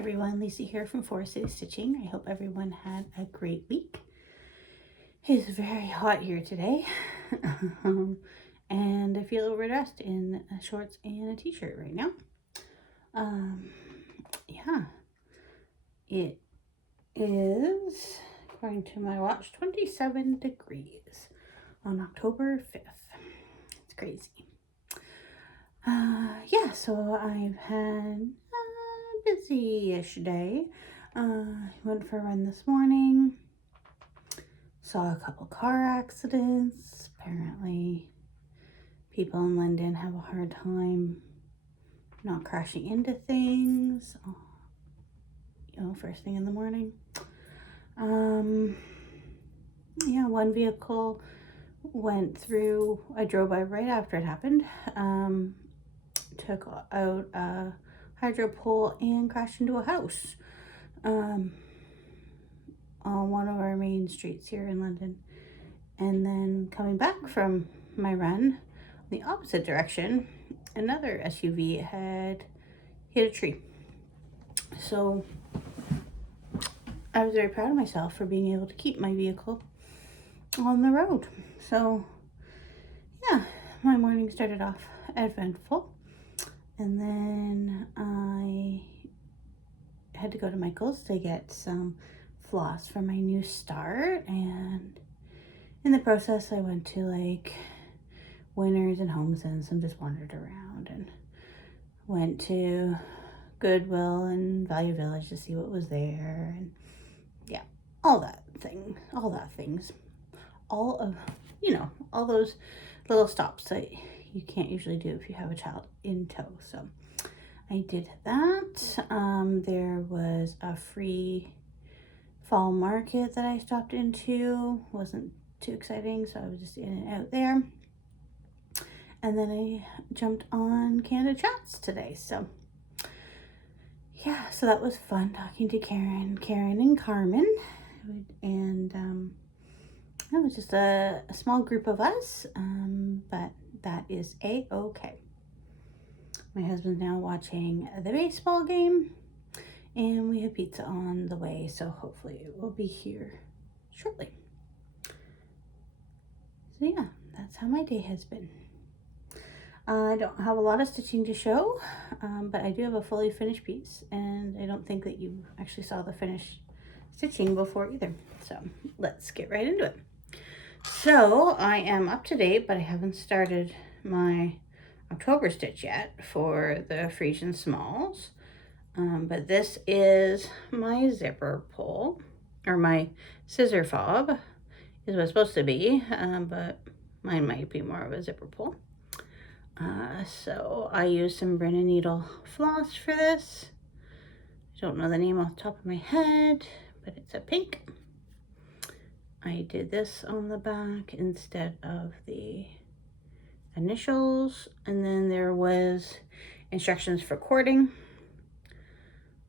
everyone, Lisa here from Forest City Stitching. I hope everyone had a great week. It's very hot here today, and I feel overdressed in shorts and a t-shirt right now. Yeah, it is, according to my watch, 27 degrees on October 5th. It's crazy. Yeah, so I've had a busy-ish day. Went for a run this morning. Saw a couple car accidents. Apparently, people in London have a hard time not crashing into things, you know, first thing in the morning. Yeah, one vehicle went through, I drove by right after it happened, took out a hydro pole and crashed into a house on one of our main streets here in London. And then coming back from my run, the opposite direction, another SUV had hit a tree. So I was very proud of myself for being able to keep my vehicle on the road. So yeah, my morning started off eventful. And then I had to go to Michael's to get some floss for my new start, and in the process I went to like Winners and HomeSense and just wandered around, and went to Goodwill and Value Village to see what was there, and yeah, all things, all of, you know, all those little stops that you can't usually do if you have a child in tow. So I did that. There was a free fall market that I stopped into. Wasn't too exciting, so I was just in and out there. And then I jumped on Canada Chats today. So yeah, so that was fun talking to Karen and Carmen. And it was just a small group of us, but that is a-okay. My husband's now watching the baseball game, and we have pizza on the way, so hopefully it will be here shortly. So yeah, that's how my day has been. I don't have a lot of stitching to show, but I do have a fully finished piece, and I don't think that you actually saw the finished stitching before either. So let's get right into it. So I am up to date, but I haven't started my October stitch yet for the Frisian Smalls. But this is my zipper pull, or my scissor fob is what it's supposed to be, but mine might be more of a zipper pull. So I used some Brennan needle floss for this. I don't know the name off the top of my head, but it's a pink. I did this on the back instead of the initials, and then there was instructions for cording.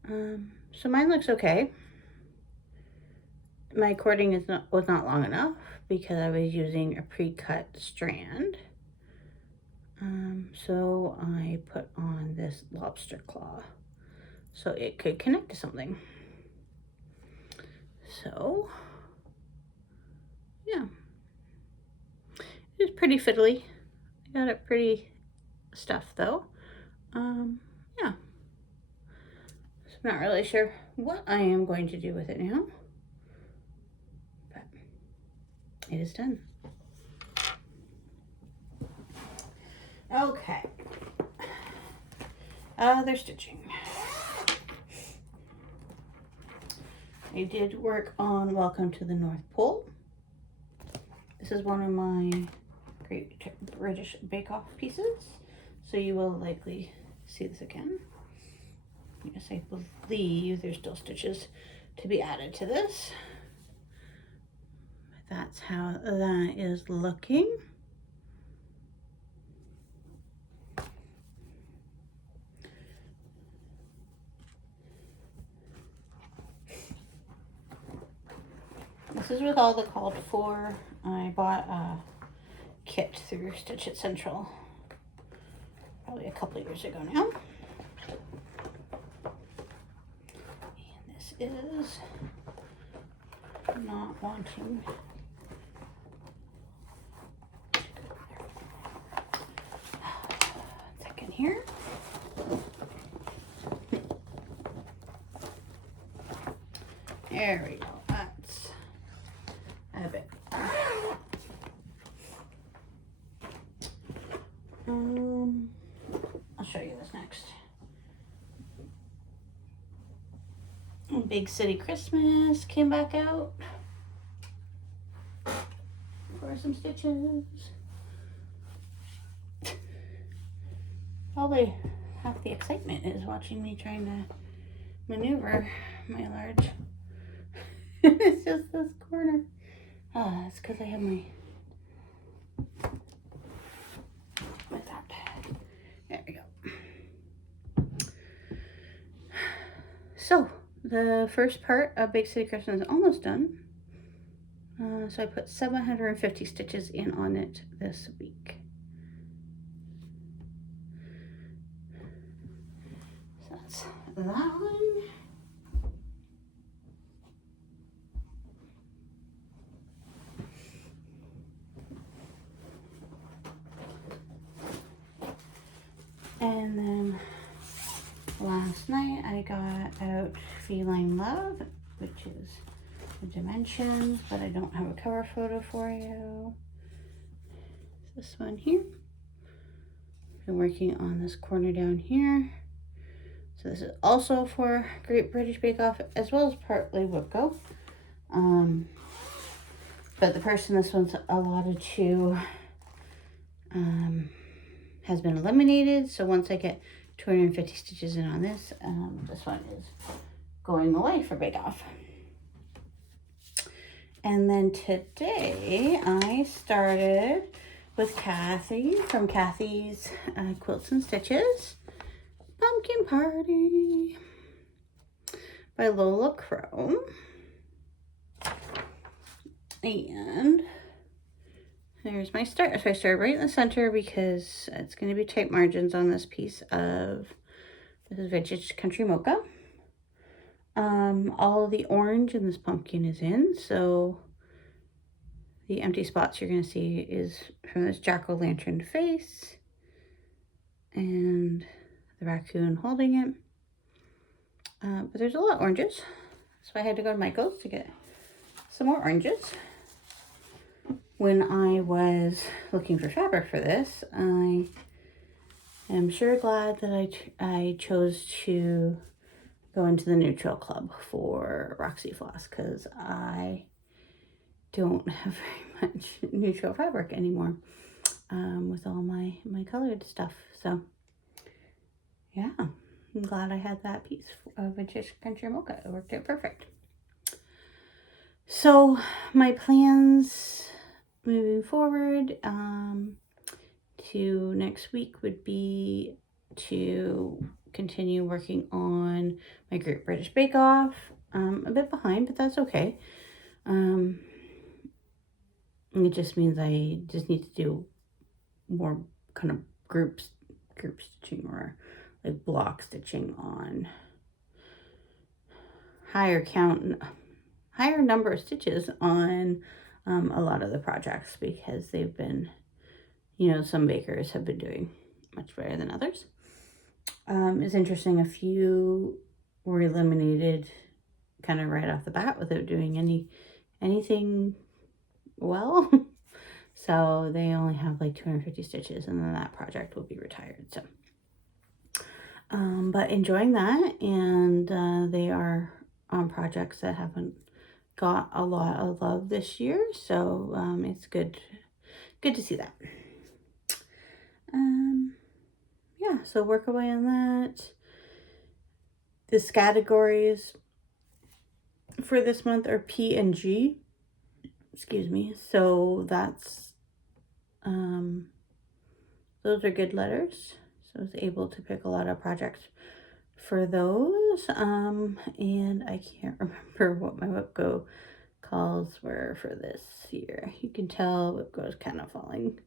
So mine looks okay. My cording was not long enough because I was using a pre-cut strand. So I put on this lobster claw so it could connect to something. So yeah, it's pretty fiddly. I got it pretty stuffed though. Yeah, so I'm not really sure what I am going to do with it now, but it is done. Okay, other stitching. I did work on Welcome to the North Pole. This is one of my Great British Bake Off pieces, so you will likely see this again. Yes, I believe there's still stitches to be added to this. But that's how that is looking. This is with all the called for. I bought a kit through Stitch It Central probably a couple years ago now. is not wanting. Second here. There we go. That's a bit. I'll show you this next. Big City Christmas came back out for some stitches. Probably half the excitement is watching me trying to maneuver my large. It's just this corner. Ah, it's because I have my that. There we go. So the first part of Big City Christmas is almost done. So I put 750 stitches in on it this week. So that's that one. And then last night I got out Feline Love, which is the dimensions, but I don't have a cover photo for you. This one here. Been working on this corner down here. So this is also for Great British Bake Off as well as partly Whipco. But the person this one's allotted to has been eliminated. So once I get 250 stitches in on this, this one is going away for Bake Off. And then today I started with Kathy from Kathy's Quilts and Stitches. Pumpkin Party by Lola Crow. And there's my start. So I started right in the center because it's going to be tight margins on this piece of, this is Vintage Country Mocha. All the orange in this pumpkin is in, so the empty spots you're going to see is from this jack-o'-lantern face and the raccoon holding it. But there's a lot of oranges, so I had to go to Michael's to get some more oranges. When I was looking for fabric for this, I am sure glad that I chose to go into the Neutral Club for Roxy Floss, because I don't have very much neutral fabric anymore with all my colored stuff. So yeah, I'm glad I had that piece of Vintage Country Mocha. It worked out perfect. So my plans moving forward to next week would be to continue working on my Great British Bake Off. A bit behind, but that's okay. It just means I just need to do more kind of group stitching, or like block stitching on higher number of stitches on a lot of the projects, because they've been, some bakers have been doing much better than others. It's interesting, a few were eliminated kind of right off the bat without doing anything well. So they only have like 250 stitches, and then that project will be retired. So but enjoying that, and they are on projects that haven't got a lot of love this year, so it's good to see that. Yeah, so work away on that. This categories for this month are P and G, excuse me, so that's those are good letters, so I was able to pick a lot of projects for those. And I can't remember what my Whipco calls were for this year. You can tell Whipco is kind of falling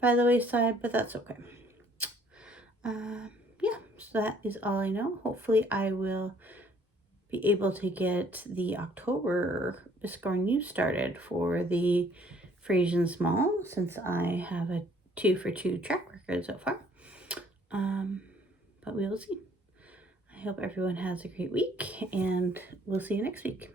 by the wayside, but that's okay. Yeah, so that is all I know. Hopefully I will be able to get the October scoring news started for the Frisian Small, since I have a 2 for 2 track record so far. But we will see. I hope everyone has a great week, and we'll see you next week.